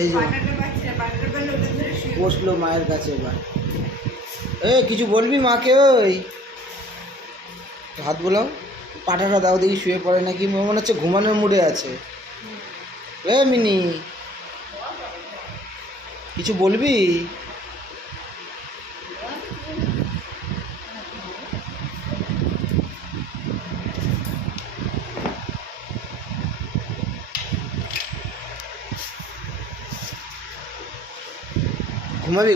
এই যে বসলো মায়ের কাছে এবার। কিছু বলবি মাকে? ওই হাত বোলাও, পাঠাটা দাও দেখি, শুয়ে পড়ে নাকি, মনে হচ্ছে ঘুমানোর মুডে আছে। মিনি কিছু বলবি?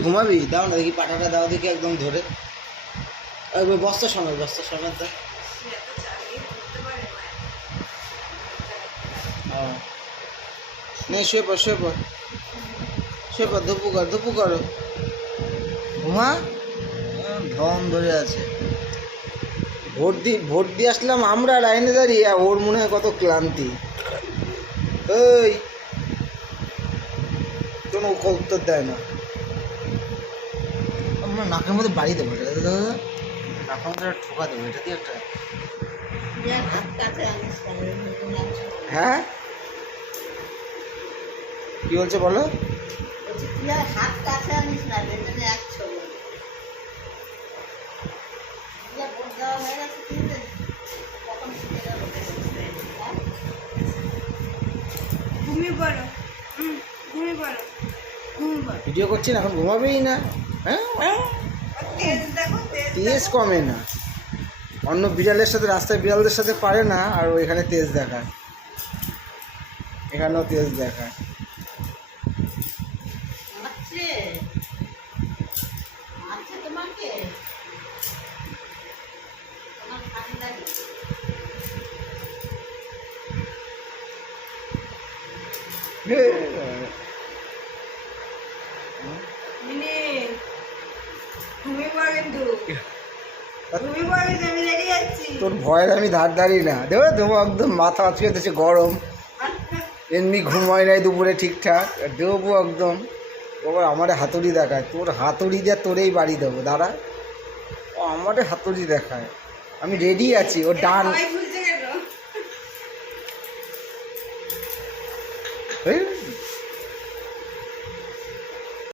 ঘুমাবি দাও না দেখি, পাঠাটা দাও দেখি একদম ধরে। বস্তা সমেত তো। নে শুয়ে পড়, ধুপু করো, ঘুমা। ধন ধরে আছে। ভোট দিয়ে আসলাম আমরা লাইনে দাঁড়িয়ে, ওর মনে হয় কত ক্লান্তি। ওই কোনো উত্তর দেয় না। আমরা নাকের মধ্যে বাড়ি দেবো, দাদা নাকের মধ্যে ঠোকা দেবো, এটা দিয়ে একটা। হ্যাঁ কি বলছে বলো? হাত কাছে আনিস না, ভিডিও করছি না, এখন ঘুমাবেই না। হ্যাঁ তেজ কমে না, অন্য বিড়ালের সাথে, রাস্তায় বিড়ালদের সাথে পারে না, আর এখানে তেজ দেখায়, এখানেও তেজ দেখায়। তোর ভয়ের আমি ধারি না, দেখো দেবো একদম মাথা আজকে দিচ্ছে গরম, এমনি ঘুম হয় নাই দুপুরে ঠিকঠাক, দেবো একদম। ওবার আমারে হাতুড়ি দেখায়, তোর হাতুড়ি দিয়ে তোরেই বাড়ি দেবো, দাঁড়া। ও আমারে হাতুড়ি দেখায়, আমি রেডি আছি। ও ডান, এই